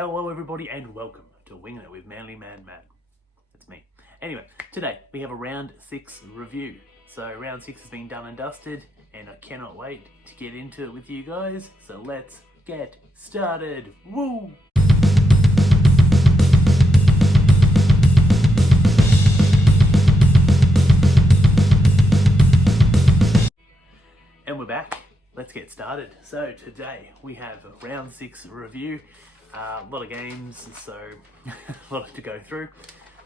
Hello everybody and welcome to Winging It with Manly Man Matt. That's me. Anyway, today we have a round 6 review. So round 6 has been done and dusted and I cannot wait to get into it with you guys. So let's get started. Woo! And we're back. Let's get started. So today we have a round 6 review. A lot of games, so a lot to go through.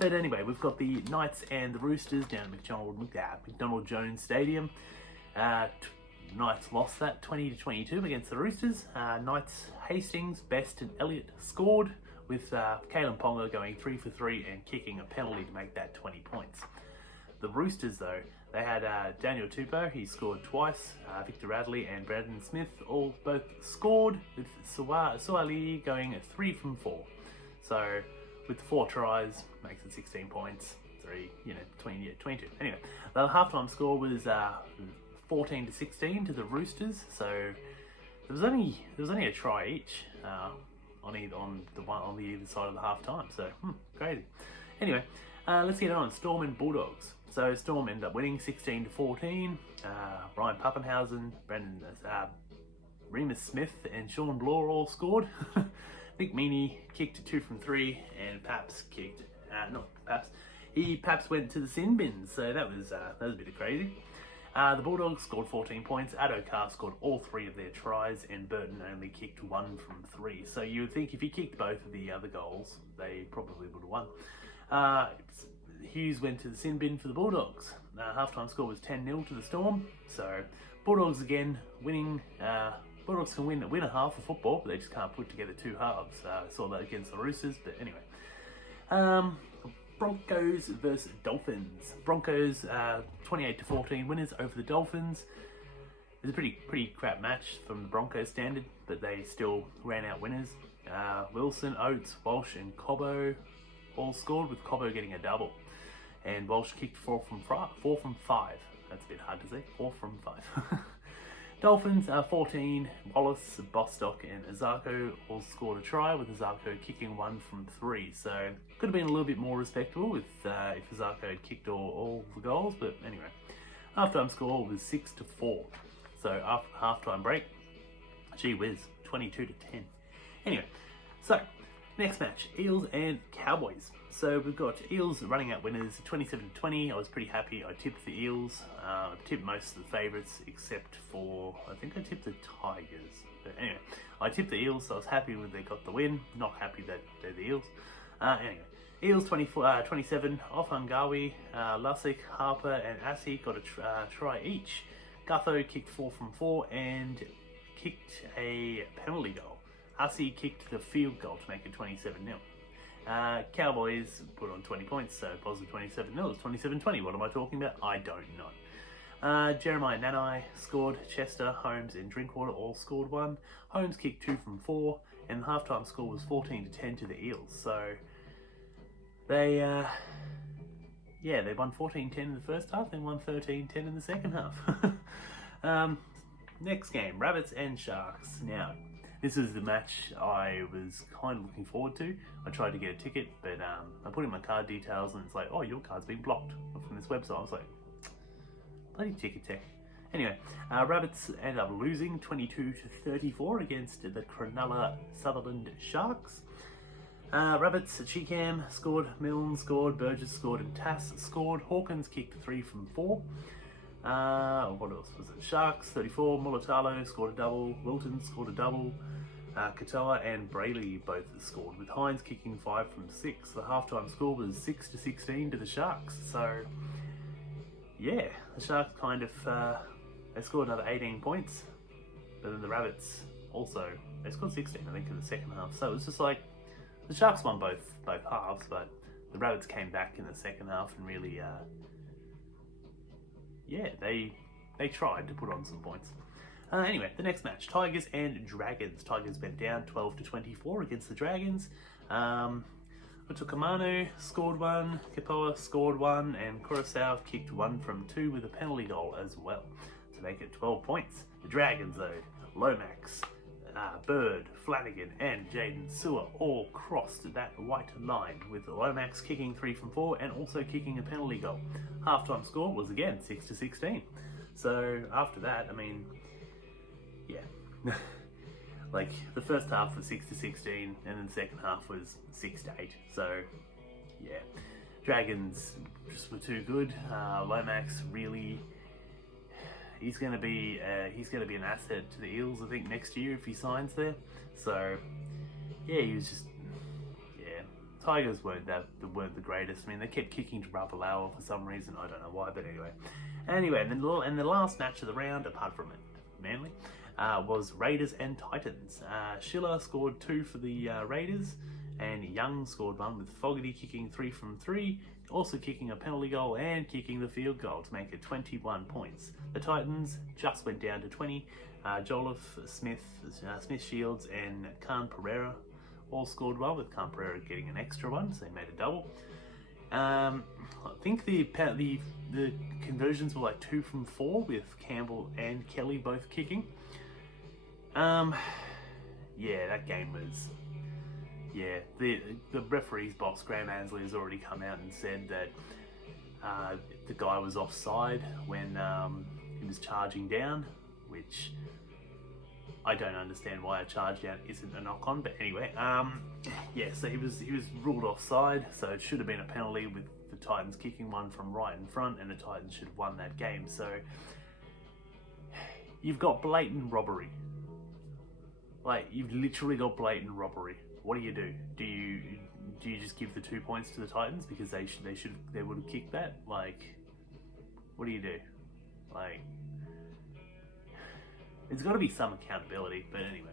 But anyway, we've got the Knights and the Roosters down at McDonald Jones Stadium. Knights lost that 20-22 against the Roosters. Knights Hastings, Best and Elliott scored, with Kalen Ponga going 3 for 3 and kicking a penalty to make that 20 points. The Roosters, though, they had Daniel Tupou, he scored twice, Victor Radley and Brandon Smith both scored, with Suali going 3 from 4. So with 4 tries, makes it 16 points, 22. Anyway, the halftime score was 14-16 to the Roosters, so there was only a try each on the either side of the halftime, so crazy. Anyway, let's get on. Storm and Bulldogs. So Storm ended up winning 16-14. Ryan Pappenhausen, Remus Smith and Sean Bloor all scored. Nick Meaney kicked 2 from 3 and Paps kicked, Paps went to the sin bins, so that was a bit of crazy. The Bulldogs scored 14 points. Addo Carr scored all 3 of their tries and Burton only kicked 1 from 3. So you would think if he kicked both of the other goals, they probably would have won. Hughes went to the sin bin for the Bulldogs. Halftime score was 10-0 to the Storm. So Bulldogs again winning. Bulldogs can win a half of football, but they just can't put together 2 halves. I saw that against the Roosters, but anyway. Broncos versus Dolphins. Broncos 28-14 winners over the Dolphins. It was a pretty crap match from the Broncos standard, but they still ran out winners. Wilson, Oates, Walsh and Cobbo all scored, with Cobbo getting a double. And Walsh kicked 4 from 5. That's a bit hard to say. 4 from 5. Dolphins 14. Wallace, Bostock and Azarko all scored a try, with Azarko kicking 1 from 3. So could have been a little bit more respectable if Azarko had kicked all the goals. But anyway, halftime score was 6-4. So after halftime break, gee whiz, 22-10. Anyway, so next match, Eels and Cowboys. So we've got Eels running out winners 27-20. I was pretty happy. I tipped the Eels. I tipped most of the favourites except for, I think I tipped the Tigers. But anyway, I tipped the Eels, so I was happy when they got the win. Not happy that they're the Eels. Anyway, Eels 27. Ofangawi, Lussick, Harper and Assey got a try each. Gutho kicked 4 from 4 and kicked a penalty goal. Assey kicked the field goal to make it 27-0. Cowboys put on 20 points, so positive 27-0. It's 27-20. What am I talking about? I don't know. Jeremiah Nanai scored. Chester, Holmes and Drinkwater all scored 1. Holmes kicked 2 from 4, and the halftime score was 14-10 to the Eels. So they won 14-10 in the first half, then won 13-10 in the second half. Next game, Rabbits and Sharks. Now, this is the match I was kind of looking forward to. I tried to get a ticket, but I put in my card details and it's like, oh, your card's been blocked from this website. I was like, bloody ticket tech. Anyway, Rabbits ended up losing 22-34 against the Cronulla Sutherland Sharks. Rabbits, Cheekham scored, Milne scored, Burgess scored and Tass scored. Hawkins kicked 3 from 4. What else was it? Sharks 34, Mulatalo scored a double, Wilton scored a double, Katoa and Brayley both scored, with Hines kicking 5 from 6. The halftime score was 6-16 to the Sharks. So yeah, the Sharks kind of they scored another 18 points, but then the Rabbits also they scored 16, I think, in the second half. So it was just like the Sharks won both halves, but the Rabbits came back in the second half and really they tried to put on some points. Anyway, the next match, Tigers and Dragons. Tigers went down 12-24 against the Dragons. Utukamanu scored 1, Kepoa scored 1, and Kurosau kicked 1 from 2 with a penalty goal as well to make it 12 points. The Dragons, though, Lomax, Bird, Flanagan, and Jaden Sewer all crossed that white line, with Lomax kicking 3 from 4 and also kicking a penalty goal. Halftime score was again 6-16. So after that, I mean, yeah. Like, the first half was 6-16, and then the second half was 6-8. So, yeah, Dragons just were too good. Lomax really, he's going to be an asset to the Eels, I think, next year if he signs there. So, yeah, he was just, yeah. Tigers weren't the greatest. I mean, they kept kicking to Ravalawa for some reason. I don't know why, but anyway. And the last match of the round, apart from it, Manly, was Raiders and Titans. Schiller scored 2 for the Raiders, and Young scored 1, with Fogarty kicking 3 from 3, also kicking a penalty goal and kicking the field goal to make it 21 points. The Titans just went down to 20. Jolliffe, Smith, Shields, and Khan Pereira all scored 1, with Khan Pereira getting an extra one, so they made a double. I think the conversions were like 2 from 4, with Campbell and Kelly both kicking. Yeah, that game was, yeah, the referee's boss, Graham Ansley, has already come out and said that the guy was offside when he was charging down, which I don't understand why a charge down isn't a knock on, but anyway, yeah, so he was ruled offside, so it should have been a penalty, with the Titans kicking 1 from right in front, and the Titans should have won that game. So you've got blatant robbery. Like, you've literally got blatant robbery. What do? Do you just give the 2 points to the Titans because they would have kicked that? Like, what do you do? Like, there's got to be some accountability. But anyway,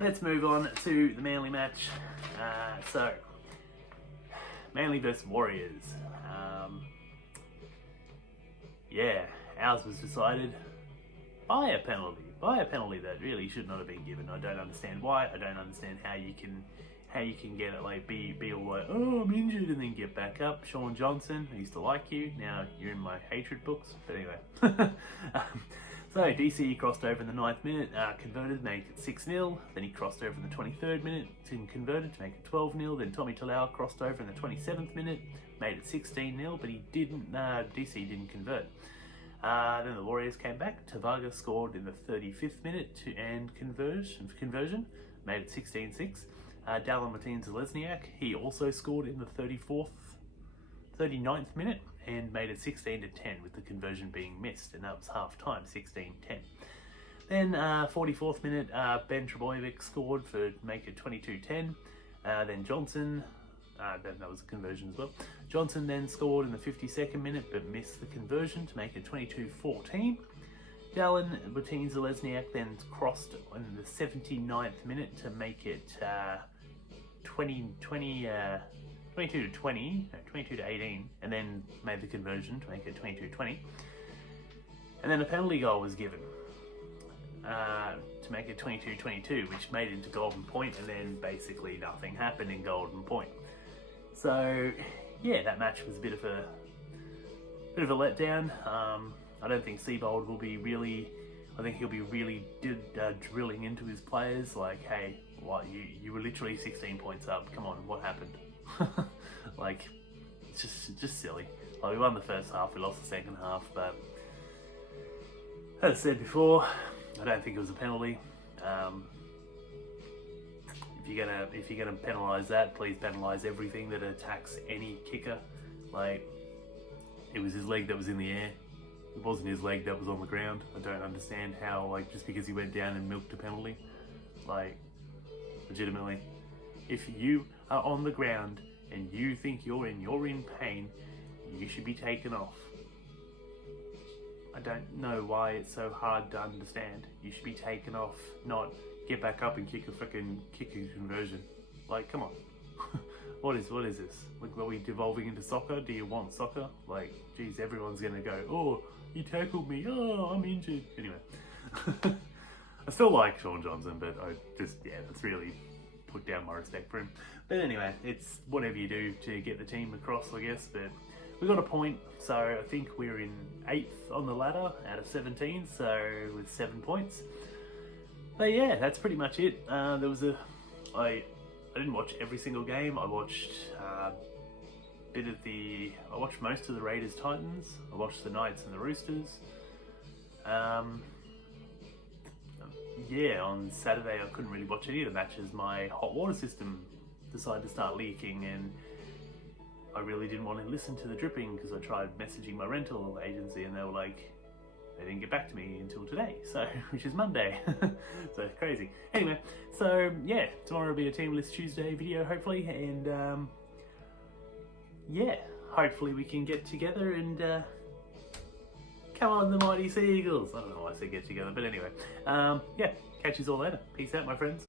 let's move on to the Manly match. So, Manly versus Warriors. Yeah, ours was decided by a penalty that really should not have been given. I don't understand why. I don't understand how you can get it, like, be all like, oh, I'm injured, and then get back up. Sean Johnson, I used to like you, now you're in my hatred books. But anyway, so DC crossed over in the 9th minute, converted, made it 6-0. Then he crossed over in the 23rd minute, converted to make it 12-0. Then Tommy Talau crossed over in the 27th minute, made it 16-0, but he didn't. DC didn't convert. Then the Warriors came back. Tavaga scored in the 35th minute and conversion made it 16-6. Dallin Martins-Lesniak, he also scored in the 39th minute and made it 16-10, with the conversion being missed, and that was half time, 16-10. Then 44th minute, Ben Trebojevic scored to make it 22-10. Then Johnson, then that was a conversion as well. Johnson then scored in the 52nd minute but missed the conversion to make it 22-14. Dallin Martins-Lesniak then crossed in the 79th minute to make it 22-18, and then made the conversion to make it 22-20. And then a penalty goal was given to make it 22-22, which made it into Golden Point, and then basically nothing happened in Golden Point. So yeah, that match was a bit of a letdown. I don't think Seibold will be really. I think he'll be really drilling into his players, like, hey, what, you were literally 16 points up. Come on, what happened? Like, it's just silly. Like, we won the first half, we lost the second half, but as I said before, I don't think it was a penalty. If you're gonna penalise that, please penalise everything that attacks any kicker. Like, it was his leg that was in the air. It wasn't his leg that was on the ground. I don't understand how, like, just because he went down and milked a penalty. Like, legitimately, if you are on the ground and you think you're in pain, you should be taken off. I don't know why it's so hard to understand. You should be taken off, not get back up and kick a conversion. Like, come on. What is this? Like, are we devolving into soccer? Do you want soccer? Like, geez, everyone's gonna go, oh, you tackled me, oh, I'm injured. Anyway. I still like Sean Johnson, but that's really put down my respect for him. But anyway, it's whatever you do to get the team across, I guess. But we got a point, so I think we're in 8th on the ladder out of 17, so with 7 points. But yeah, that's pretty much it. I didn't watch every single game. I watched I watched most of the Raiders Titans. I watched the Knights and the Roosters. Yeah, on Saturday I couldn't really watch any of the matches. My hot water system decided to start leaking, and I really didn't want to listen to the dripping because I tried messaging my rental agency and they were like, they didn't get back to me until today, so which is Monday. So crazy. Anyway, so yeah, tomorrow will be a Team List Tuesday video hopefully, and yeah, hopefully we can get together and come on the mighty Sea Eagles. I don't know why I said get together, but anyway, yeah, catch you all later. Peace out, my friends.